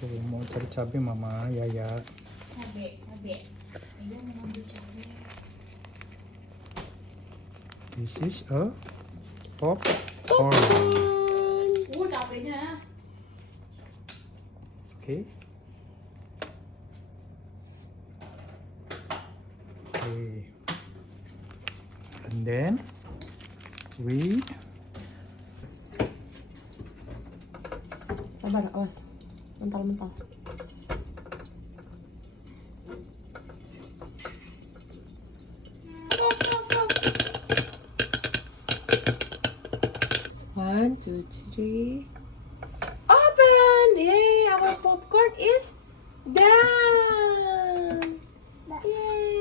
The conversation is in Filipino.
Tuh, mau cari cabai mama, Yaya. Cabe. Iya mau ngambil cabe. This is a popcorn. Cabenya. Okay. Okay. And then we Sabar, awas. Mental-mental. One, two, three. Open! Yay! Our popcorn is done! Yay!